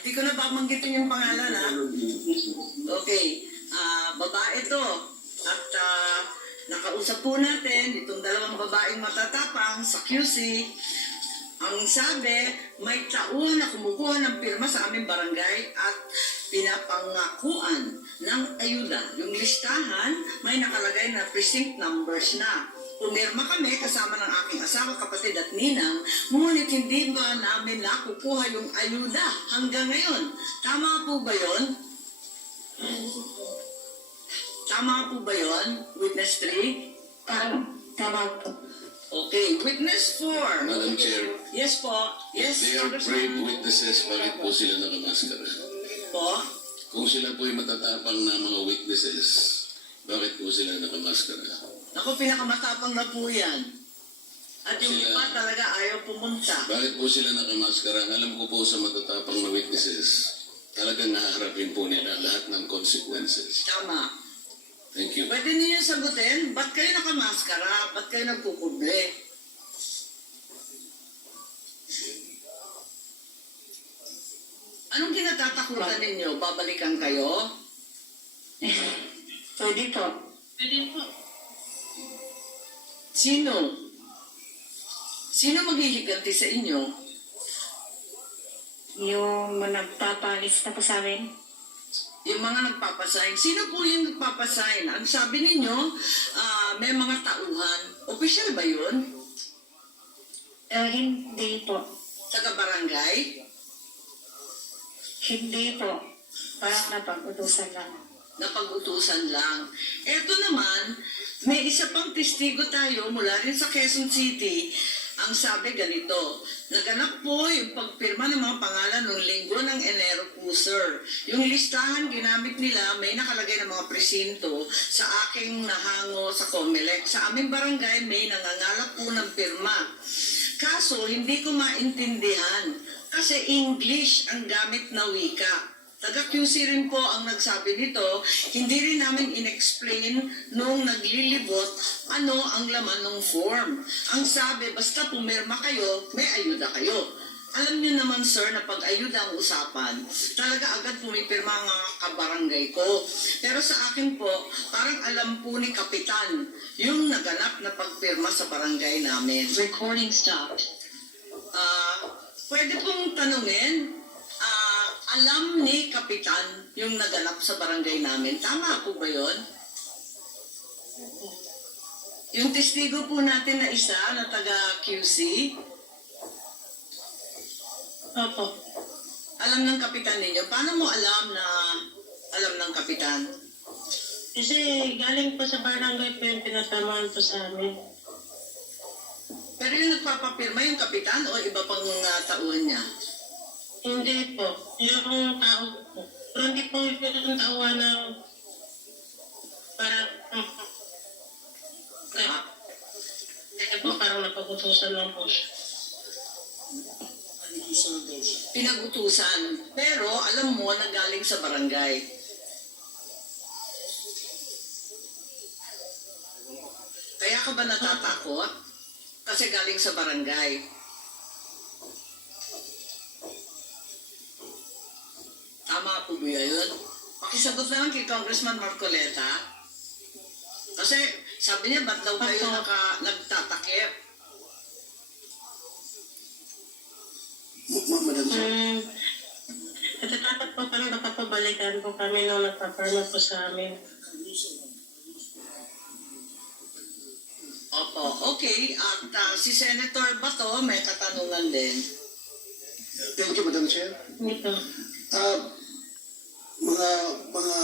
Hindi ko na babanggitin yung pangalan ha. Okay. Ah, babae to. At ah, nakausap po natin itong dalawang babaeng matatapang sa QC. Ang sabi, may tauhan na kumukuha ng pirma sa aming barangay at pinapangakuan ng ayuda. Yung listahan, may nakalagay na precinct numbers na. Pumirma kami kasama ng aking asawa, kapatid at ninang, ngunit hindi ba namin nakukuha yung ayuda hanggang ngayon? Tama po ba yon? Tama po ba yon, Witness 3? Parang tama po. Okay, Witness 4. Madam Chair, Yes po. Yes, they are brave witnesses, bakit po sila nakamaskara? Po. Kung sila po ay matatapang na mga witnesses, bakit po sila nakamaskara? Ako, pinakamatapang na po yan. At yung Sila- iba talaga ayaw pumunta. Bakit po sila nakamaskara? Alam ko po sa matatapang na witnesses, talagang naharapin po nila lahat ng consequences. Tama. Thank you. Pwede niyo sagutin, ba't kayo nakamaskara? Ba't kayo nagkukuble? Anong kinatatakutan ninyo? Babalikan kayo? Pwede po. Pwede po. Sino? Sino maghihiganti sa inyo? Yung nagpapalis na po sa amin. Yung mga nagpapasign. Sino po yung nagpapasign? Ang sabi ninyo, ah, may mga tauhan. Official ba yun? Eh, hindi po. Taga-barangay? Hindi po. Parang napag-utusan lang. Napag-utusan lang. Eto naman, may isa pang testigo tayo mula rin sa Quezon City. Ang sabi ganito, naganap po yung pagpirma ng mga pangalan noong linggo ng Enero po, sir. Yung listahan ginamit nila, may nakalagay ng mga presinto sa aking nahango sa Comelec. Sa aming barangay, may nangangalap po ng pirma. Kaso, hindi ko maintindihan kasi English ang gamit na wika. Taga-QC rin po ang nagsabi nito, hindi rin namin inexplain nung naglilibot ano ang laman ng form. Ang sabi, basta pumirma kayo, may ayuda kayo. Alam niyo naman sir na pag ayuda ang usapan, talaga agad pumipirma ang mga kabarangay ko. Pero sa akin po, parang alam po ni Kapitan yung naganap na pagpirma sa barangay namin. Recording stopped. Ah, pwede pong tanungin, alam ni Kapitan yung naganap sa barangay namin. Tama po ba yon? Yung testigo po natin na isa na taga QC, Opo. alam ng kapitan ninyo. Paano mo alam na alam ng kapitan? Kasi galing po sa barangay po yung pinatamaan po sa amin. Pero yung nagpapapirma yung kapitan o iba pang uh, tauhan niya? Hindi po. Yung tao po. Hindi po yung tauhan ng para kaya, Ah, kaya po parang napag-utusan lang po siya. pinag-utusan. Pero alam mo na galing sa barangay. Kaya ka ba natatakot? Kasi galing sa barangay. Ba yun? Pakisagot na lang kay Congressman Marcoleta. Kasi sabi niya, ba't daw kayo naka, nagtatakip? Ma- Madam Chair. Hmm. Natatakot po kami baka pabalikan po kami nung nagpaparma po sa amin. Opo, okay. At ah, si Senator Bato may katanungan din. Thank you, Madam Chair. Ito. Ah, mga mga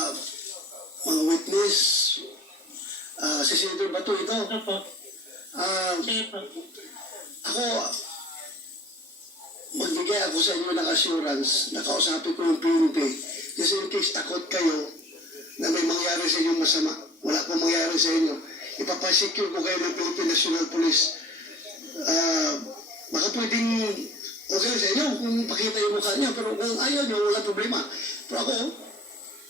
mga witness, ah, si Senator Bato ito. Po. ako, magbigay ako sa inyo ng assurance na kausapin ko yung PNP. Kasi in case takot kayo na may mangyari sa inyo masama, wala pong mangyari sa inyo, ipapasecure ko kayo ng Philippine National Police. Ah, baka pwedeng okay sa inyo kung pakita yung mukha niya, pero kung ayaw niyo, wala problema. Pero ako,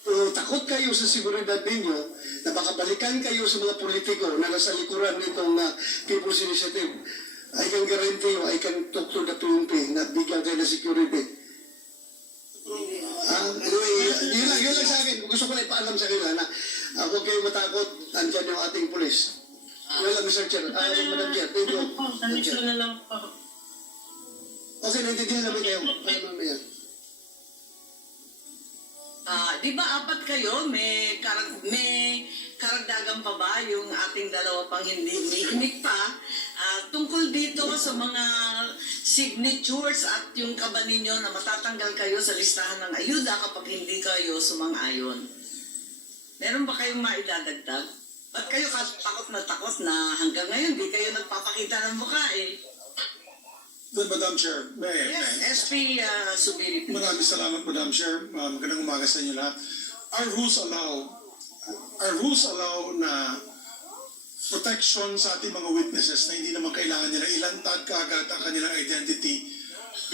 kung takot kayo sa seguridad ninyo, na baka balikan kayo sa mga politiko na nasa likuran nitong uh, People's Initiative, I can guarantee you, I can talk to the PNP na bigyan kayo ng security. anyway, yun lang, yun lang sa akin. Gusto ko lang ipaalam sa kanila na uh, huwag kayong matakot. Andyan yung ating pulis. Yun lang, Mr. Chair. Ah, Madam Chair, thank you. Madam Chair. na. Okay, naintindihan namin kayo. Ano namin yan? Ah, di ba apat kayo? May, karag, may karagdagan pa ba yung ating dalawa pang hindi umiimik pa? Ah, tungkol dito sa mga signatures at yung kaba ninyo na matatanggal kayo sa listahan ng ayuda kapag hindi kayo sumang-ayon. Meron ba kayong maidadagdag? Ba't kayo ka- takot na takot na hanggang ngayon di kayo nagpapakita ng mukha eh? Good, Madam Chair. May, may. Yes, SP uh, Subiri. Maraming salamat, Madam Chair. Uh, magandang umaga sa inyo lahat. Our rules allow, our rules allow na protection sa ating mga witnesses na hindi naman kailangan nila ilantad kaagad ang kanilang identity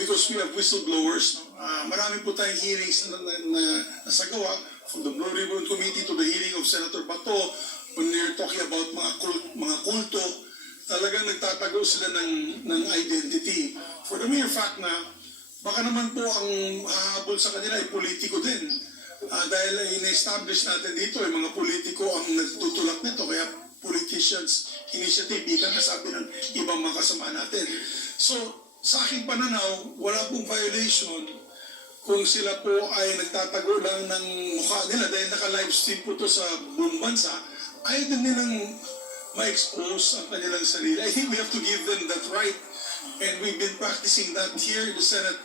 because we have whistleblowers. No? Uh, marami po tayong hearings na, na, na nasagawa from the Blue Ribbon Committee to the hearing of Senator Bato when they're talking about mga, cult, mga kulto talagang nagtatago sila ng, ng identity. For the mere fact na baka naman po ang hahabol sa kanila ay politiko din. Ah, dahil in-establish natin dito, ay mga politiko ang nagtutulak nito, kaya politicians initiative, ika na sabi ng ibang mga kasama natin. So, sa aking pananaw, wala pong violation kung sila po ay nagtatago lang ng mukha nila dahil naka-livestream po to sa buong bansa, ayaw din nilang ma-expose ang kanilang sarili. I think we have to give them that right. And we've been practicing that here in the Senate.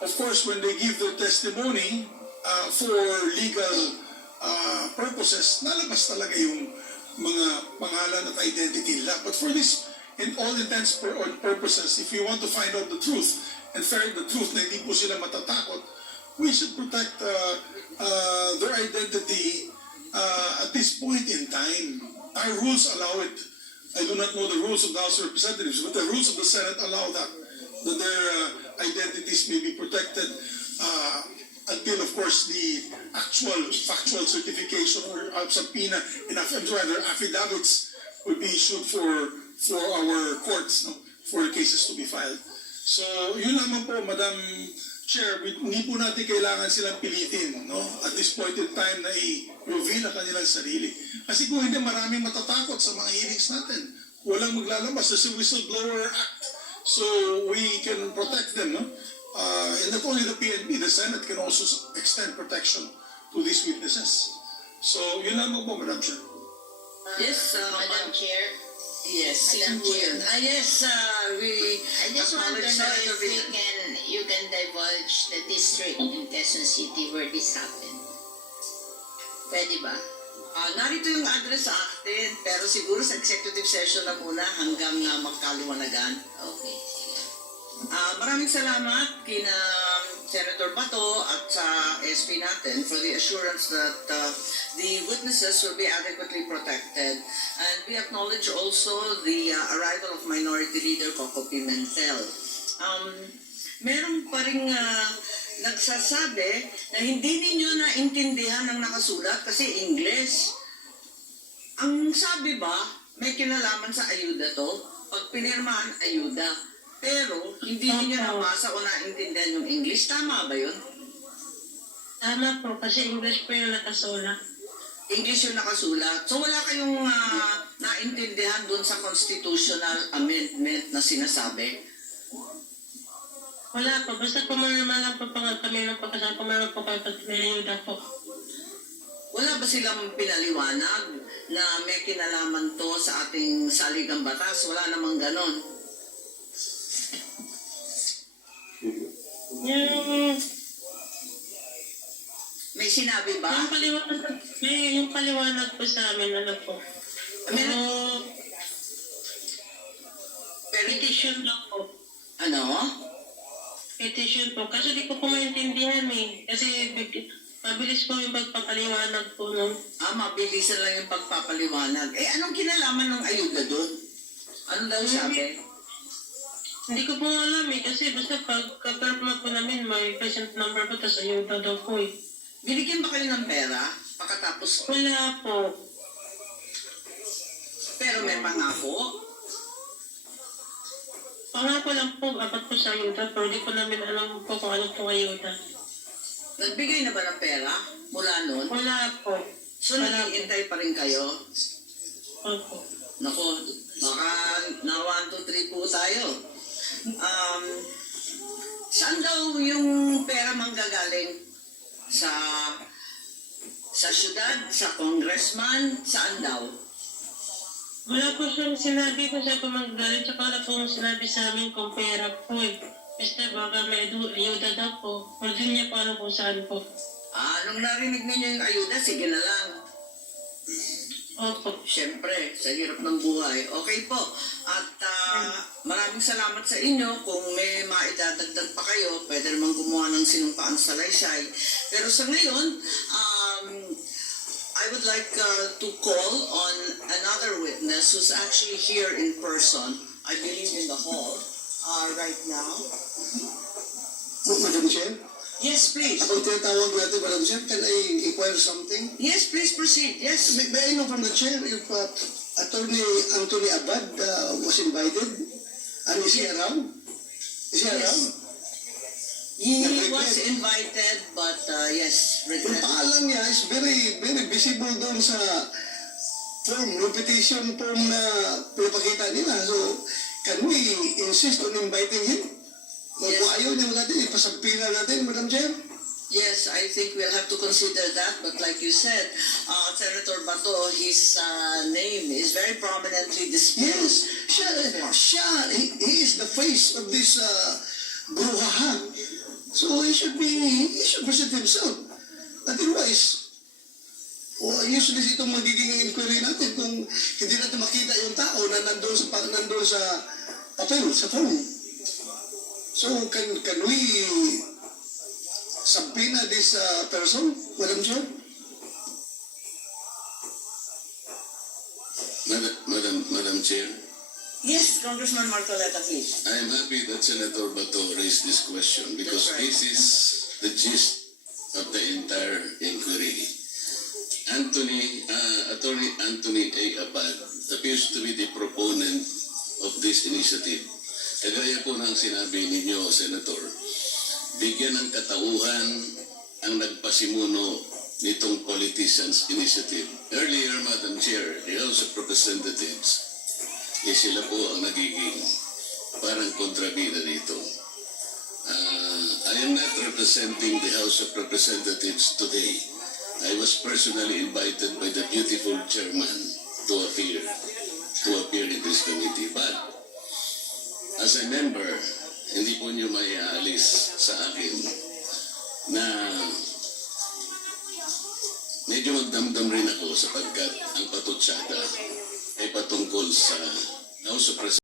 Of course, when they give their testimony uh, for legal uh, purposes, nalabas talaga yung mga pangalan at identity nila. But for this, in all intents per- purposes, if we want to find out the truth and ferret the truth na hindi po sila matatakot, we should protect uh, uh, their identity uh, at this point in time. Our rules allow it. I do not know the rules of the House of Representatives, but the rules of the Senate allow that, that their uh, identities may be protected uh, until, of course, the actual factual certification or uh, subpoena aff- rather affidavits would be issued for for our courts, no, for cases to be filed. So, yun lamang po, Madam Chair, we- hindi po natin kailangan silang pilitin, no? At this point in time na i-reveal ang kanilang sarili. Kasi kung hindi, maraming matatakot sa mga hearings natin. Walang maglalabas. There's a Whistleblower Act. So, we can protect them, no? Uh, and not only the PNP, the Senate can also extend protection to these witnesses. So, yun lamang po, Madam Chair. Yes, uh, Madam Chair, Yes, Madam po Chair. yun? Ah, yes, uh, we I just want to know if we can, you can divulge the district in Quezon City where this happened. Pwede ba? Ah, narito yung address sa atin, pero siguro sa executive session na muna hanggang uh, magkaliwanagan. Okay, sige. Ah, maraming salamat kina Senator Bato at sa SP natin for the assurance that uh, the witnesses will be adequately protected. And we acknowledge also the uh, arrival of Minority Leader Coco Pimentel. Um, meron pa rin uh, nagsasabi na hindi ninyo naintindihan ang nakasulat kasi English. Ang sabi ba, may kinalaman sa ayuda to? Pag pinirmahan, ayuda. Pero, hindi niya nabasa o naintindihan yung English. Tama ba yun? Tama po, kasi English po yung nakasulat. English yung nakasulat. So, wala kayong ah, naintindihan dun sa constitutional amendment na sinasabi. Wala po, basta pumarama lang po pang kami lang po kasi po kayo pag po. Wala ba silang pinaliwanag na may kinalaman to sa ating saligang batas? Wala namang ganon. Yung, May sinabi ba? yung paliwanag, may, yung paliwanag po sa amin, ano po. Pero, Pero, petition lang po. ano? Petition po. Kasi di ko po maintindihan eh. Kasi big- mabilis po yung pagpapaliwanag po nun. Ah, mabilisan lang yung pagpapaliwanag. Eh, anong kinalaman ng ayuda doon? Ano daw sabi? Hindi ko po alam eh. Kasi basta pag kaperma po namin, may patient number po, tapos ayun pa daw po eh. Binigyan ba kayo ng pera pagkatapos Wala po. pero may pangako? Pangako lang po, apat po sa ayuda, pero di ko namin alam po kung ano po ayuda. Nagbigay na ba ng pera mula noon? Wala po. So, naghihintay pa rin kayo? Opo. Nako, baka na 1, 2, 3 po tayo. Um, saan daw yung pera manggagaling? Sa sa syudad, sa congressman, saan daw? Wala po siyang sinabi kung saan po magagaling, tsaka wala po sinabi sa amin kung pera po eh. Basta baka may ayuda daw po. Din niya po alam kung saan po. Ah, nung narinig ninyo yung ayuda, sige na lang. Opo. Siyempre, sa hirap ng buhay. Okay po. At ah, maraming salamat sa inyo. Kung may maidadagdag pa kayo, pwede naman gumawa ng sinumpaan sa laysay. Pero sa ngayon, um, I would like uh, to call on another witness who's actually here in person. I believe in the hall uh, right now. Madam Chair, Yes, please. ako tinatawag natin, Madam Chair, can I inquire something? Yes, please proceed. Yes. May, may I know from the chair if uh, Attorney Anthony Abad uh, was invited? And is he around? Is he around? He Nag-regret. was invited, but uh, yes, Yung regret. pangalan niya is very, very visible doon sa form, yung petition form na pinapakita nila. So, can we insist on inviting him? Kung Yes. ayaw niya natin, ipasampila natin, Madam Chair. Yes, I think we'll have to consider that. But like you said, uh, Senator Bato, his uh, name is very prominently displayed. Yes, siya, siya, he, he is the face of this uh, brouhaha. So he should be, he should present himself. Otherwise, well, useless itong magiging inquiry natin kung hindi natin makita yung tao na nandun sa, nandun sa papel, sa phone. So, can, can we subpoena this uh, person, Madam Chair? Madam, Madam, Madam Chair, Yes, Congressman Marcoleta, please. I am happy that Senator Bato raised this question because That's right. this is the gist of the entire inquiry. Anthony, uh, Attorney Anthony A. Abad appears to be the proponent of this initiative. Kagaya po ng sinabi ninyo, Senator, bigyan ng katauhan ang nagpasimuno nitong Politicians Initiative. Earlier, Madam Chair, the House of Representatives, eh sila po ang nagiging parang kontrabida dito. Uh, I am not representing the House of Representatives today. I was personally invited by the beautiful chairman to appear to appear in this committee. But as a member, hindi po niyo may aalis sa akin na medyo magdamdam rin ako sapagkat ang patutsada ay patungkol sa House of.